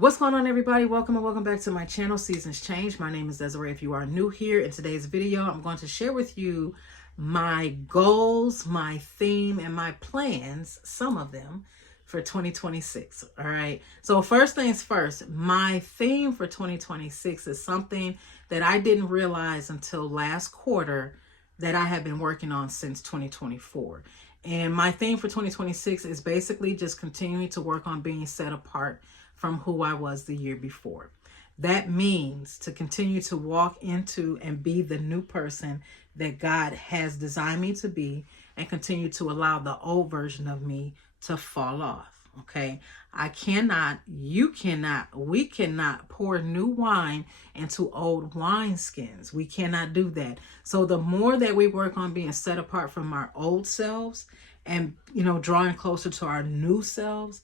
What's going on, everybody? Welcome and welcome back to my channel, Seasons Change. My name is Desiree. If you are new here, in today's video, I'm going to share with you my goals, my theme, and my plans, some of them, for 2026. All right. So first things first, my theme for 2026 is something that I didn't realize until last quarter that I have been working on since 2024. And my theme for 2026 is basically just continuing to work on being set apart from who I was the year before. That means to continue to walk into and be the new person that God has designed me to be, and continue to allow the old version of me to fall off. Okay. I cannot, you cannot, we cannot pour new wine into old wineskins. We cannot do that. So the more that we work on being set apart from our old selves and, drawing closer to our new selves,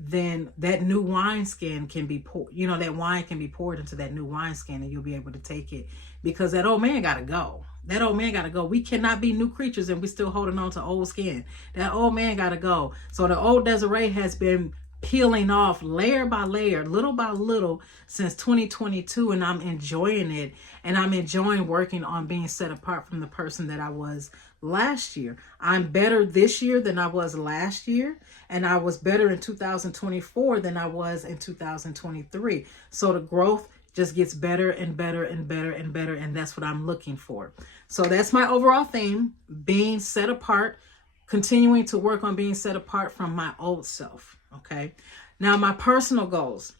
then that new wineskin can be poured, that wine can be poured into that new wineskin, and you'll be able to take it, because that old man got to go. That old man got to go. We cannot be new creatures and we still holding on to old skin. That old man got to go. So the old Desiree has been peeling off layer by layer, little by little, since 2022, and I'm enjoying it. And I'm enjoying working on being set apart from the person that I was last year. I'm better this year than I was last year, and I was better in 2024 than I was in 2023. So the growth just gets better and better and better and better, and that's what I'm looking for. So that's my overall theme: being set apart, continuing to work on being set apart from my old self. Okay. Now, my personal goals.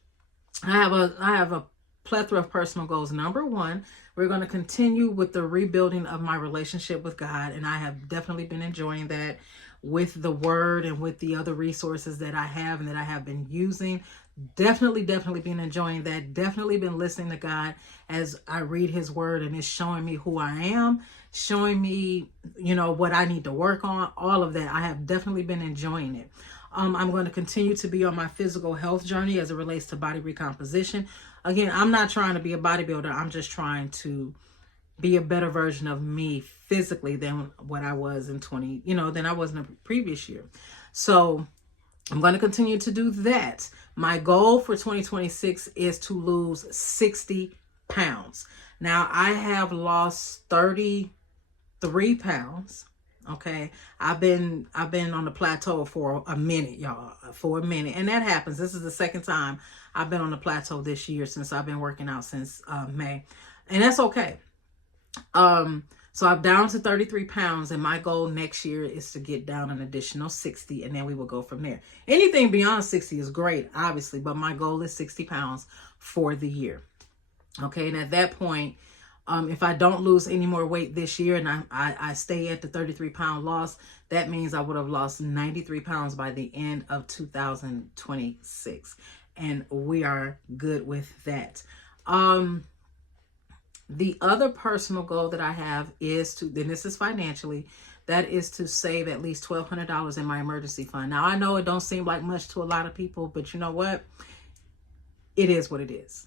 I have a plethora of personal goals. Number one, we're going to continue with the rebuilding of my relationship with God, and I have definitely been enjoying that with the word and with the other resources that I have and that I have been using. Definitely been enjoying that. Definitely been listening to God as I read his word, and it's showing me who I am, showing me, what I need to work on, all of that. I have definitely been enjoying it. I'm going to continue to be on my physical health journey as it relates to body recomposition. Again, I'm not trying to be a bodybuilder. I'm just trying to be a better version of me physically than what I was in than I was in the previous year. So I'm going to continue to do that. My goal for 2026 is to lose 60 pounds. Now, I have lost 33 pounds. Okay. I've been on the plateau for a minute, y'all, And that happens. This is the second time I've been on the plateau this year, since I've been working out since May. And that's okay. So I'm down to 33 pounds, and my goal next year is to get down an additional 60, and then we will go from there. Anything beyond 60 is great, obviously, but my goal is 60 pounds for the year. Okay. And at that point, if I don't lose any more weight this year, and I stay at the 33-pound loss, that means I would have lost 93 pounds by the end of 2026. And we are good with that. The other personal goal that I have is to, and this is financially, that is to save at least $1,200 in my emergency fund. Now, I know it don't seem like much to a lot of people, but you know what? It is what it is.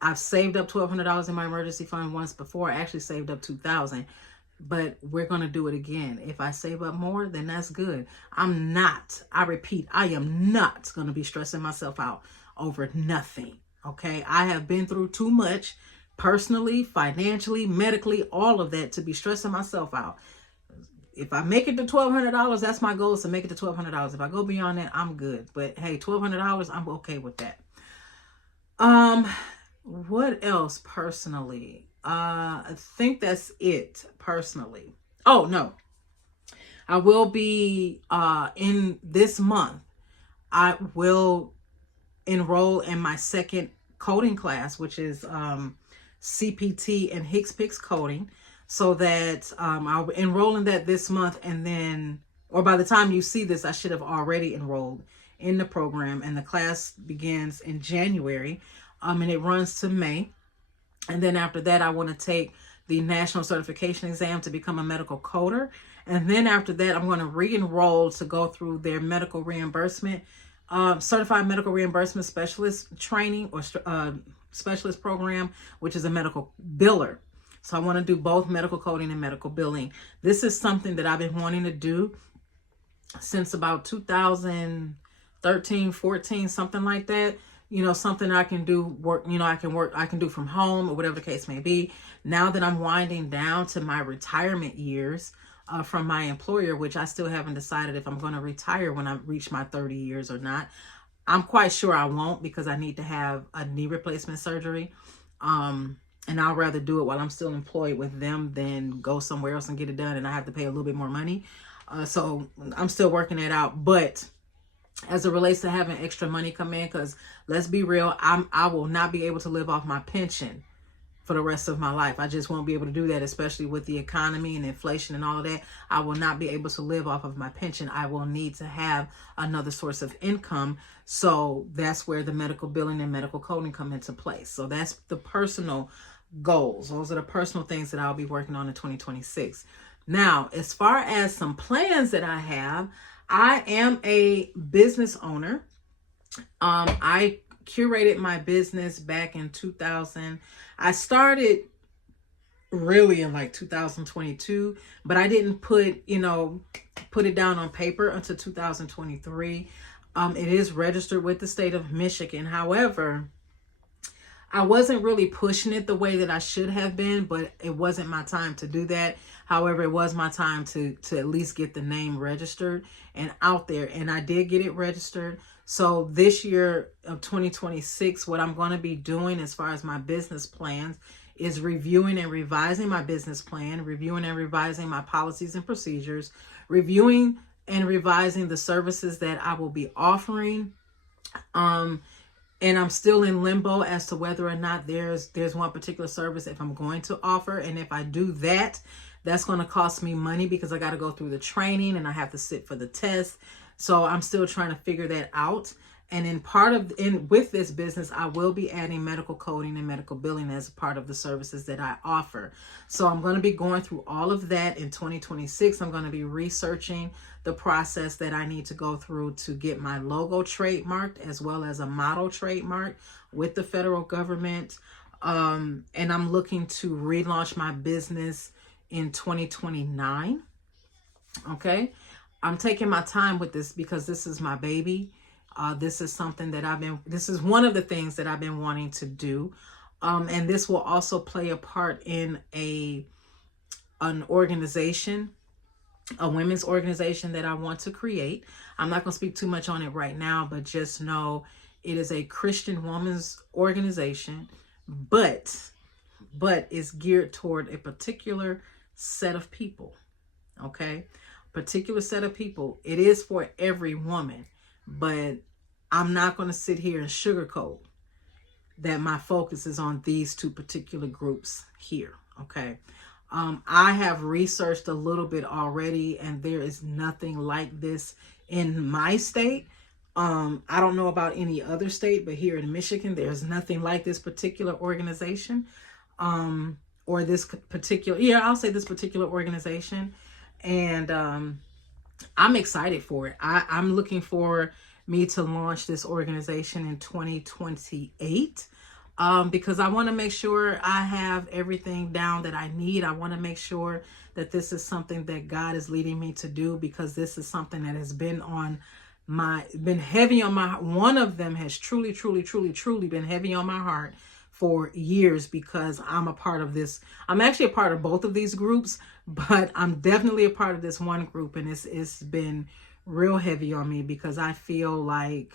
I've saved up $1,200 in my emergency fund once before. I actually saved up $2,000, but we're going to do it again. If I save up more, then that's good. I repeat, I am not going to be stressing myself out over nothing. Okay. I have been through too much personally, financially, medically, all of that to be stressing myself out. If I make it to $1,200, that's my goal, is to make it to $1,200. If I go beyond that, I'm good. But hey, $1,200, I'm okay with that. What else personally? I think that's it personally. Oh, no. I will be, in this month, I will enroll in my second coding class, which is, CPT and HCPCS coding, so that, I'll enroll in that this month. And then, or by the time you see this, I should have already enrolled in the program, and the class begins in January. And it runs to May. And then after that, I want to take the national certification exam to become a medical coder. And then after that, I'm going to re-enroll to go through their medical reimbursement, certified medical reimbursement specialist training, or specialist program, which is a medical biller. So I want to do both medical coding and medical billing. This is something that I've been wanting to do since about 2013, 14, something like that. something I can do work, I can do from home or whatever the case may be. Now that I'm winding down to my retirement years from my employer, which I still haven't decided if I'm going to retire when I reach my 30 years or not. I'm quite sure I won't, because I need to have a knee replacement surgery. And I'll rather do it while I'm still employed with them than go somewhere else and get it done and I have to pay a little bit more money. So I'm still working that out. But as it relates to having extra money come in, because let's be real, I will not be able to live off my pension for the rest of my life. I just won't be able to do that, especially with the economy and inflation and all of that. I will not be able to live off of my pension. I will need to have another source of income. So that's where the medical billing and medical coding come into place. So that's the personal goals. Those are the personal things that I'll be working on in 2026. Now, as far as some plans that I have, I am a business owner. I curated my business back in 2000. I started really in like 2022, but I didn't put it down on paper until 2023. It is registered with the state of Michigan. However, I wasn't really pushing it the way that I should have been, but it wasn't my time to do that. However, it was my time to at least get the name registered and out there. And I did get it registered. So this year of 2026, what I'm going to be doing as far as my business plans is reviewing and revising my business plan, reviewing and revising my policies and procedures, reviewing and revising the services that I will be offering. And I'm still in limbo as to whether or not there's one particular service if I'm going to offer. And if I do that, that's going to cost me money because I got to go through the training and I have to sit for the test. So I'm still trying to figure that out. And with this business, I will be adding medical coding and medical billing as a part of the services that I offer. So I'm going to be going through all of that in 2026. I'm going to be researching the process that I need to go through to get my logo trademarked, as well as a model trademark with the federal government. And I'm looking to relaunch my business in 2029. Okay. I'm taking my time with this because this is my baby. This is something that this is one of the things that I've been wanting to do. And this will also play a part in an organization, a women's organization that I want to create. I'm not going to speak too much on it right now, but just know it is a Christian women's organization, but is geared toward a particular set of people. Okay. Particular set of people. It is for every woman, but I'm not going to sit here and sugarcoat that my focus is on these two particular groups here. Okay. I have researched a little bit already, and there is nothing like this in my state. I don't know about any other state, but here in Michigan, there's nothing like this particular organization, or this particular, I'll say this particular organization. And I'm excited for it. I'm looking for me to launch this organization in 2028 because I want to make sure I have everything down that I need. I want to make sure that this is something that God is leading me to do, because this is something that has been heavy on my, one of them has truly been heavy on my heart for years, because I'm a part of this. I'm actually a part of both of these groups, but I'm definitely a part of this one group, and it's been real heavy on me because I feel like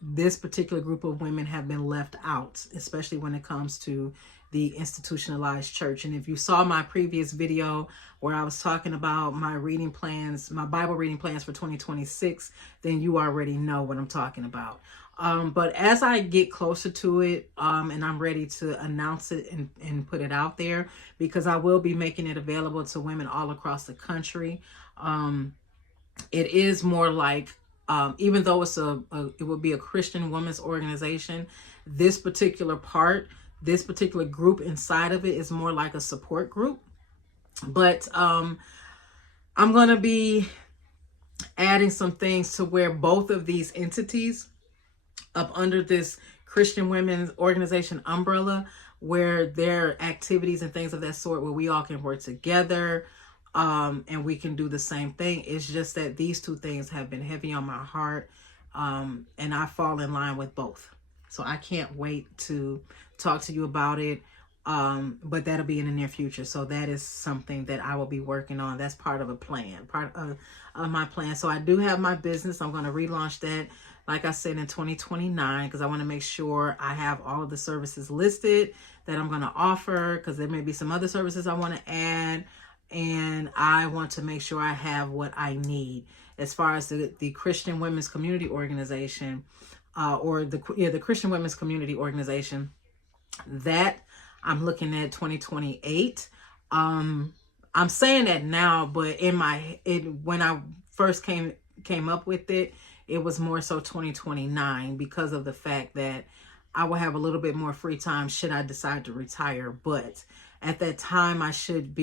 this particular group of women have been left out, especially when it comes to the institutionalized church. And if you saw my previous video where I was talking about my reading plans, my Bible reading plans for 2026, then you already know what I'm talking about. But as I get closer to it, and I'm ready to announce it and put it out there, because I will be making it available to women all across the country. It is more like, even though it would be a Christian women's organization, this particular group inside of it is more like a support group. But I'm going to be adding some things to where both of these entities up under this Christian women's organization umbrella, where their activities and things of that sort, where we all can work together, and we can do the same thing. It's just that these two things have been heavy on my heart And I fall in line with both. So I can't wait to talk to you about it. But that'll be in the near future. So that is something that I will be working on. That's part of a plan, part of my plan. So I do have my business. I'm going to relaunch that, like I said, in 2029, because I want to make sure I have all of the services listed that I'm going to offer, because there may be some other services I want to add. And I want to make sure I have what I need as far as the Christian Women's Community Organization, or the Christian Women's Community Organization, that I'm looking at 2028. I'm saying that now, but when I first came up with it, it was more so 2029, because of the fact that I will have a little bit more free time should I decide to retire. But at that time, I shouldn't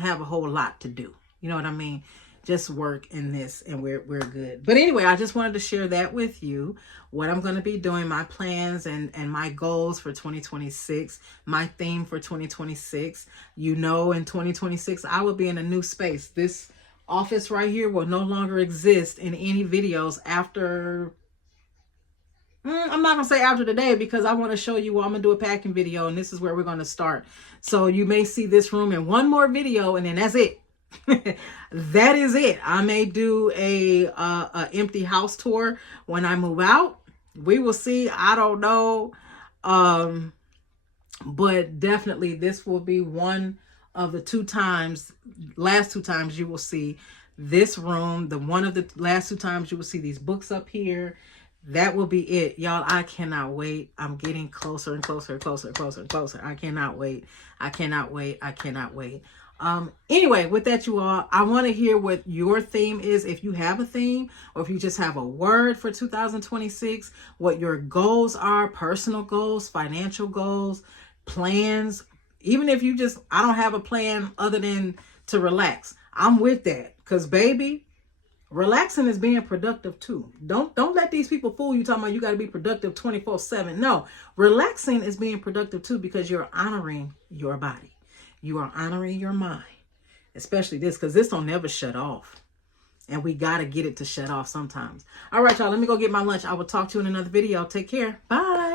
have a whole lot to do. You know what I mean? Just work in this, and we're good. But anyway, I just wanted to share that with you, what I'm going to be doing, my plans and my goals for 2026, my theme for 2026. You know, in 2026, I will be in a new space. This office right here will no longer exist in any videos after, I'm not going to say after today, because I want to show you, I'm going to do a packing video, and this is where we're going to start. So you may see this room in one more video, and then that's it. That is it. I may do a empty house tour when I move out. We will see. I don't know. But definitely this will be one of the last two times you will see this room. One of the last two times you will see these books up here. That will be it. Y'all, I cannot wait. I'm getting closer and closer, closer, closer, closer. I cannot wait. I cannot wait. I cannot wait. Anyway, with that, you all, I want to hear what your theme is. If you have a theme, or if you just have a word for 2026, what your goals are, personal goals, financial goals, plans. Even if you I don't have a plan other than to relax. I'm with that. Because baby, relaxing is being productive too. Don't let these people fool you talking about you got to be productive 24/7. No, relaxing is being productive too, because you're honoring your body. You are honoring your mind, especially this, because this don't never shut off. And we got to get it to shut off sometimes. All right, y'all, let me go get my lunch. I will talk to you in another video. Take care. Bye.